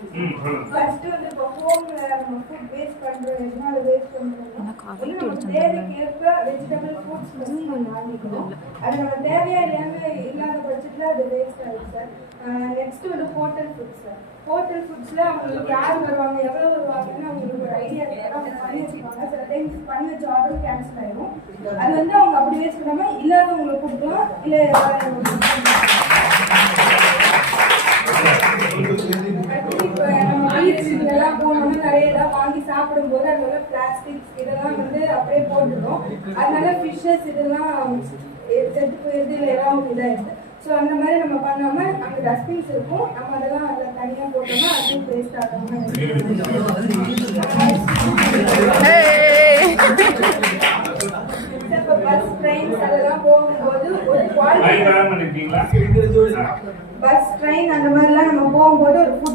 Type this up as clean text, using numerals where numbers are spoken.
First வந்து இப்போ ஹோம்ல நம்ம ஃபுட் வேஸ்ட் பண்றோம் எதனால வேஸ்ட் பண்றோம் தேவைக்கேற்ப வெஜிடபிள் ஃப்ரூட்ஸ் வாங்கிக்கணும். அது நம்ம தேவையா இல்லாத பட்சத்தில் அது வேஸ்ட் ஆகும் சார். நெக்ஸ்ட் வந்து ஹோட்டல் ஃபுட்ஸ் சார். ஹோட்டல் ஃபுட்ஸில் அவங்களுக்கு யார் வருவாங்க எவ்வளோ வருவாங்கன்னு அவங்களுக்கு ஒரு ஐடியா இருக்காது. அவங்க பண்ணி வச்சுப்பாங்க. சில டைம்ஸ் பண்ணி வச்ச ஆர்டர் கேன்சல் ஆகிடும். அது வந்து அவங்க அப்படி வேஸ்ட் பண்ணாமல் இல்லாதவங்களுக்கு கொடுக்கலாம். இல்லை இதெல்லாம் போனோம்னா நிறைய இதெல்லாம் வாங்கி சாப்பிடும்போது அதனால பிளாஸ்டிக்ஸ் இதெல்லாம் வந்து அப்படியே போட்டுடும். அதனால ஃபிஷ்ஷஸ் இதெல்லாம் செத்து போயிடுது இல்லை எல்லாம் இதாகிடுது. ஸோ அந்த மாதிரி நம்ம பண்ணாம அங்கே டஸ்ட்பின்ஸ் இருக்கும். நம்ம அதெல்லாம் அதில் தனியாக போட்டோம்னா அதுவும் வேஸ்ட் ஆகாமல். இப்போ பஸ் ட்ரெயின்ஸ் அதெல்லாம் போகும்போது ஒரு பஸ் ட்ரெயின் அந்த மாதிரிலாம் நம்ம போகும்போது ஒரு ஃபுட்